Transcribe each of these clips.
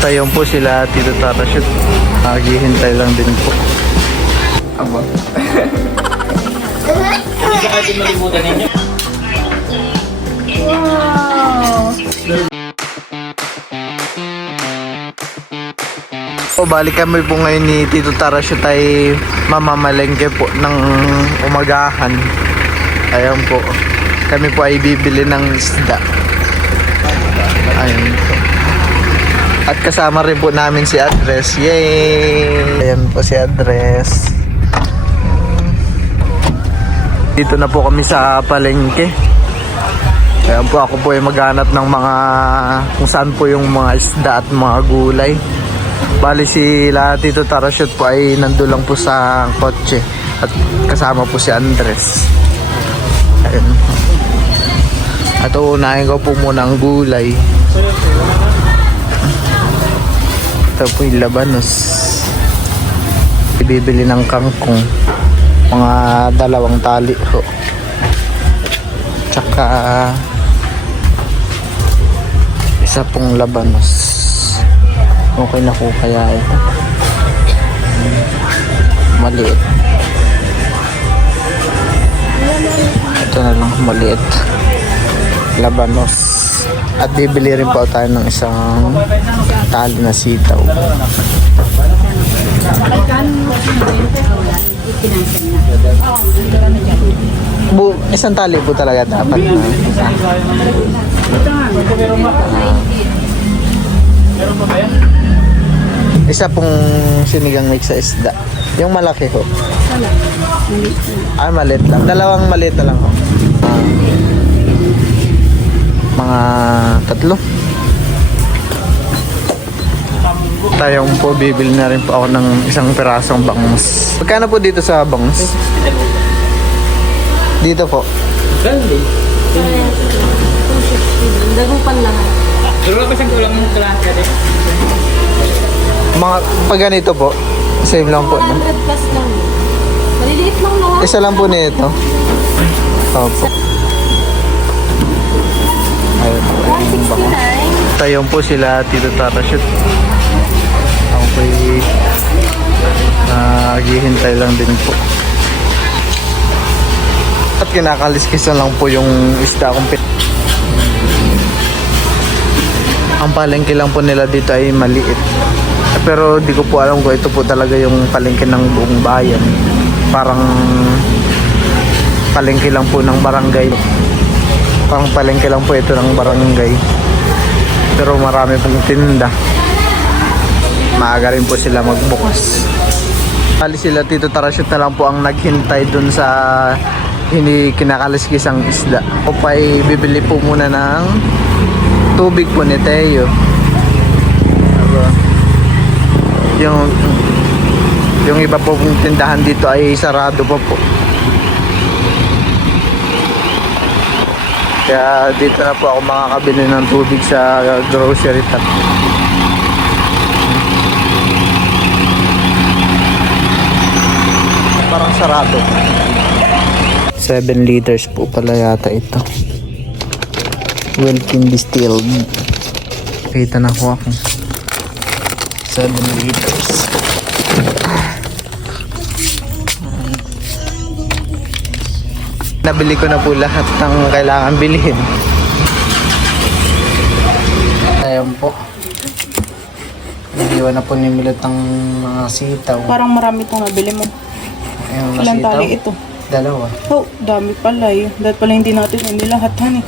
Tayo po sila Tito Tara shoot. Naghihintay lang din po. Aba. Hindi ka natin malimutan ninyo. Wow! So, balik kami po ngayon ni Tito Tara shoot ay mamamalengke po ng umagahan. Ayan po. Kami po ay bibili ng isda. Ayan po. At kasama rin po namin si Andres. Yay! Ayan po si Andres. Dito na po kami sa palengke. Ayan po, ako po ay maghanap ng mga kung saan po yung mga isda at mga gulay. Bali sila Tito Tara shoot po ay nandun lang po sa kotse. At kasama po si Andres. Ayan. At uunahin ko po muna ang gulay. Ito po yung labanos. Ibibili ng kangkong. Mga 2 tali ho. Tsaka isa pong labanos. Okay na po kaya ito. Maliit. Ito na lang maliit. Labanos. At bibili rin po tayo ng isang tali na sitaw. Isang tali po talaga dapat. Isa pong sinigang mix sa isda. Yung malaki ho. Maliit lang. 2 maliit na lang ho. Mga 3. Tayong po, bibili na rin po ako ng isang pirasong bangus. Magkano po dito sa bangus? Dito po. Gandi. Dagupan lang. Pero wala pa siyang kulang ng klase natin. Mga pag ganito po, same lang po. No? 100 plus lang. Maliliit lang lahat. Isa lang po nito. Opo. Ayun po. Yung bangus. 169. Tayong po sila Tito Tara shoot. Ako po naghihintay lang din po. At kinakaliskisan lang po yung isda kong ang palengke lang po nila dito ay maliit. Pero di ko po alam kung ito po talaga yung palengke ng buong bayan. Parang palengke lang po ng barangay. Parang palengke lang po ito ng barangay. Pero marami pong tinda. Maaga rin po sila magbukas. Kali sila Tito Tara shoot na lang po ang naghintay dun sa hindi kinakaliskisang isda. Ako pa ay bibili po muna ng tubig po ni Teo. Yung iba po pong tindahan dito ay sarado pa po. Kaya dito na po ako makakabili ng tubig sa grocery tap. Parang sarado. 7 liters po pala yata ito. Welkin distilled. Kita na ko ako. 7 liters. Nabili ko na po lahat ng kailangan bilhin. Ayan po. Naiwan na po ni Milot ang mga sitaw. Parang marami itong nabili mo. Ayun, mga Ilang sitaw. tali ito? 2. Oh, dami pala eh. Dahil pala hindi natin inilahat eh.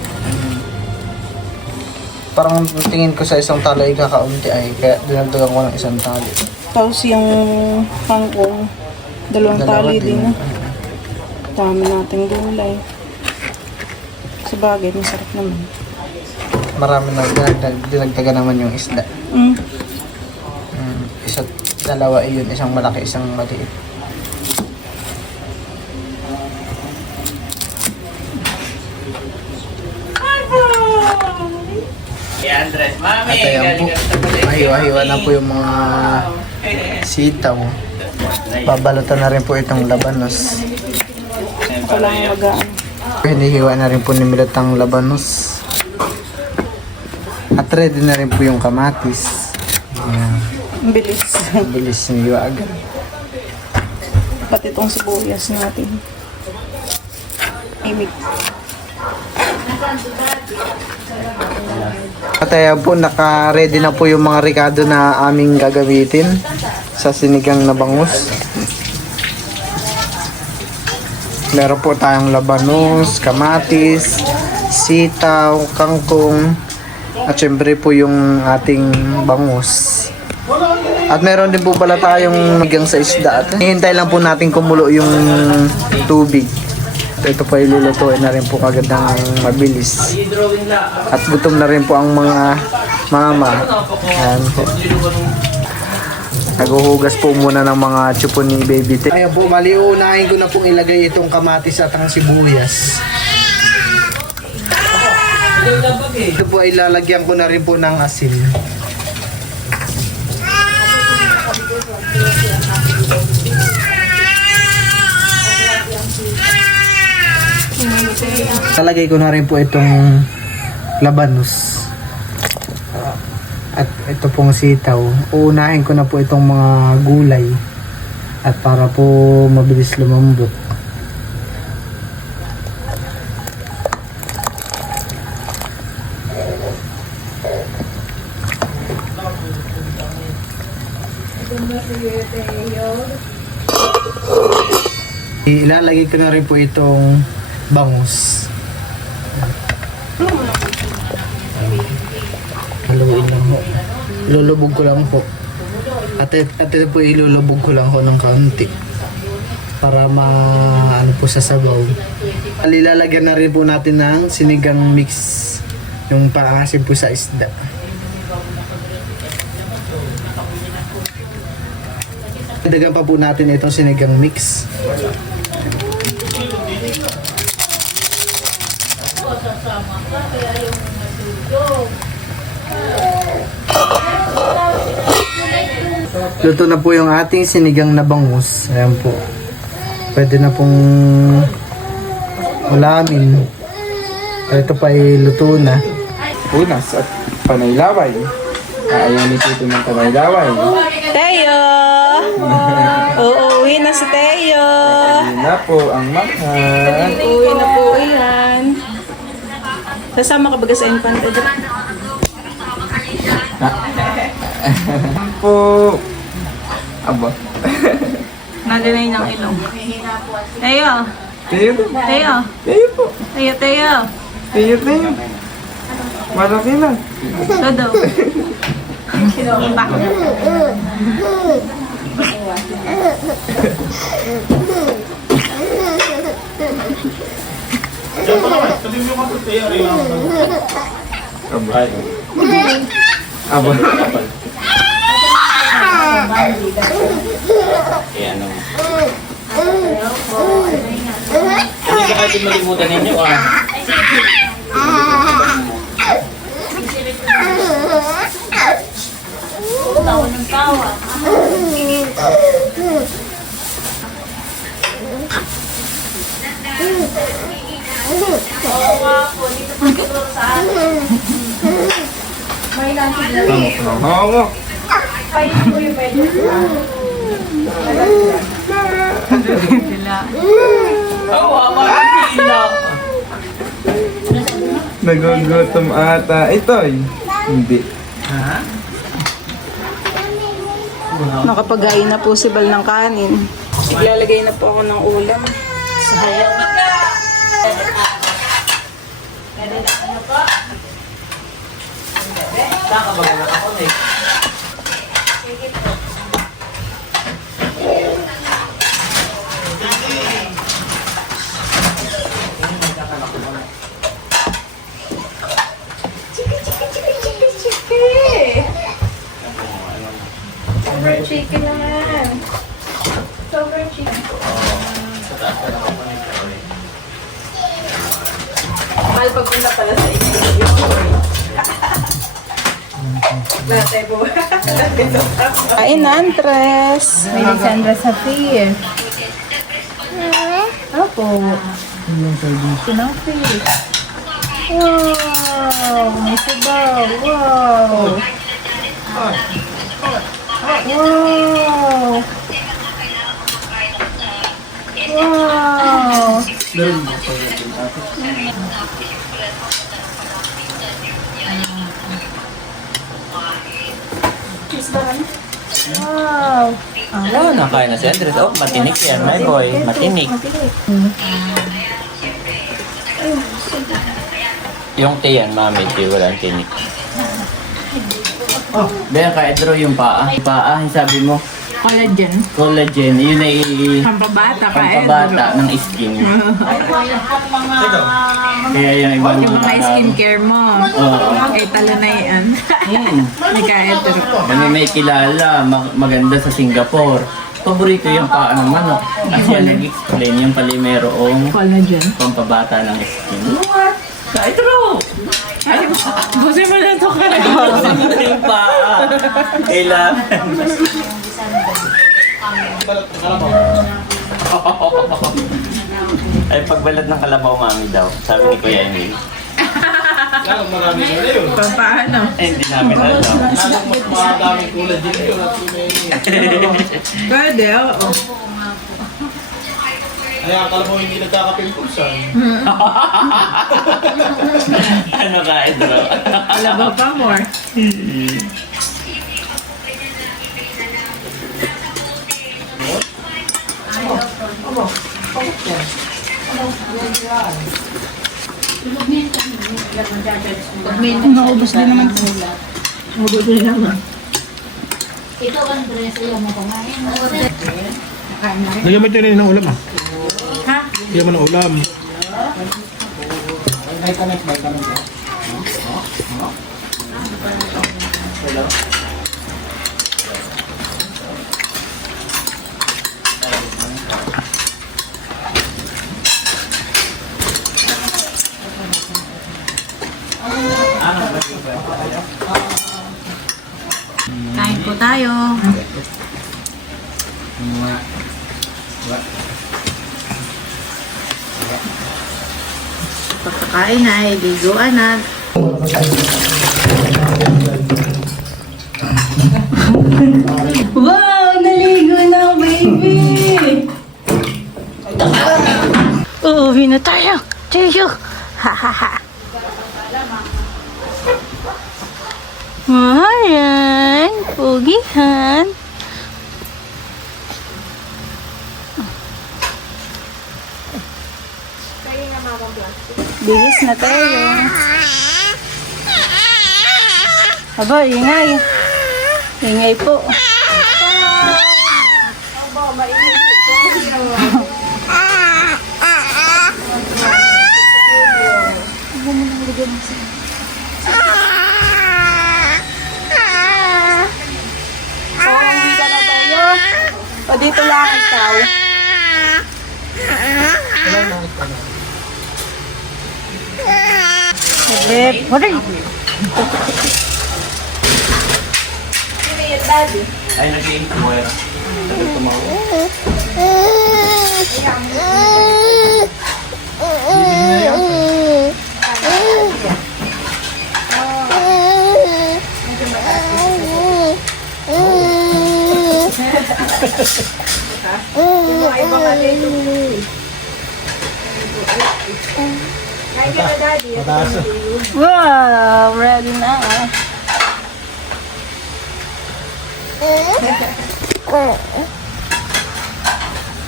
Parang tingin ko sa isang tali ay kakaunti ay kaya dinagdagan ko ng isang tali. Tapos yung kangkong, 2 tali din. Dami nating gulay. Sa bagay, masarap naman. Marami na dinagdagan naman yung isda. Isa, 2 yun, isang malaki, isang maliit. Andres, mami. At ayan po, mahiwa-hiwa na po yung mga sitaw. Babalatan na rin po itong labanos. Ako lang magaan. Hinihiwa na rin po ni Milot ang labanos. At ready na rin po yung kamatis. Ang bilis. Bilis niyo agad. Pati itong sibuyas natin. Imik. At ayan po, naka-ready na po yung mga ricado na aming gagamitin sa sinigang na bangus. Meron po tayong labanos, kamatis, sitaw, kangkong, at syempre po yung ating bangus. At meron din po pala tayong migang sa isda. At hihintay lang po natin kumulo yung tubig. Ito po ilulutuin na rin po kagad ng mabilis. At gutom na rin po ang mga mama. Ayan po. Naguhugas po muna ng mga chupo ni Baby T. Ayan po, maliunahin ko na pong ilagay itong kamatis at ang sibuyas. Ito po ay lalagyan ko na rin po ng asin. Lalagay ko na rin po itong labanos. At ito pong sitaw. Uunahin ko na po itong mga gulay. At para po mabilis lumambot. Ilalagay ko na rin po itong bangus. Haluin lang po. Ilulubog ko lang po. At ito po ilulubog ko lang po ng kaunti. Para ano po sa sabaw. Ilalagyan na rin po natin ng sinigang mix. Yung paasim po sa isda. Dagan pa po natin itong sinigang mix. Luto na po yung ating sinigang na bangus. Ayan po. Pwede na pong ulamin. Ito pa ay luto na. Unas at panaylaway. Ayaw ni Tito ng panaylaway. Teo! Uuwi na si Teo! Hindi na po ang mahal. Uuwi na po yan. Kasama ka ba sa infante? Po. Aba. Nadalay ng ilong. Teo! Tayo po. Teo! Tayo po. Teo! Teo! Tayo tayo. Malaki lang. Todo. Iba. Aba. Aba. Ano? Hindi ka kahit malimutan ninyo ah. Hawak. Nagugutom ata. Ito'y. Hindi. Nakapagain na po si Bal ng kanin. Iglalagay na po ako ng ulam. Sobrang chicken naman. Sobrang chicken. Mahal pagpunta pala sa inyo. Kain na, Andres. May Alexandra Safir. Opo. Sinofit. Wow! May sabaw. Wow! Wow! Wow! Wow! Oh, nakain na si Andres. Oh, matinik yan, my boy. Matinik. Yung tea yan, mami. Tea, walang tinik. Oh, Bea, ka Edro, yung paa. Paa, yung sabi mo. Collagen. Collagen, yun ay Pampabata ka eh. pampabata ng skin. Kaya yung ibang Yung mga skincare mo. Oo. Kay talo na yan. Nagka-etero. Kami may kilala, maganda sa Singapore. Paborito yung paa ng manok. At siya nag-explain yung pala mayroong Collagen. pampabata ng skin. What? Kaitro! Ay, busin mo na ito ka. Busin mo na yung paa. Kailangan. Ay, pagbalat ng kalabaw, mami daw. Sabi ni Kuya Emil. Paano? Eh, hindi namin alam. Pwede, oo. Ay, akala mo hindi nagkakapimpulsan. Ano ka, Edro? Alabaw pa more. Naubos din naman. Naubos din naman. Ito ang dress ayaw mo kumain. Lagyan mo ito rin ng ulam ah. Ha? Lagyan mo ng ulam. Kain po tayo. Pagkakain na, liguan na. Wow! Naligo na, baby! Uuwi na tayo. Tayo. Ha ha ha. Ayan. Pugihan. Bihis na tayo. Aba, ingay. Ingay po. Uuwi ka na tayo. O dito lang ikaw. Beb, hurry. Ay, nag-i-inquire. Sabi tumawag. Wow, ready na.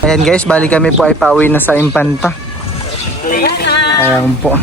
Ayan guys, bali kami po ay pauwi na sa Impanta. Ayan po.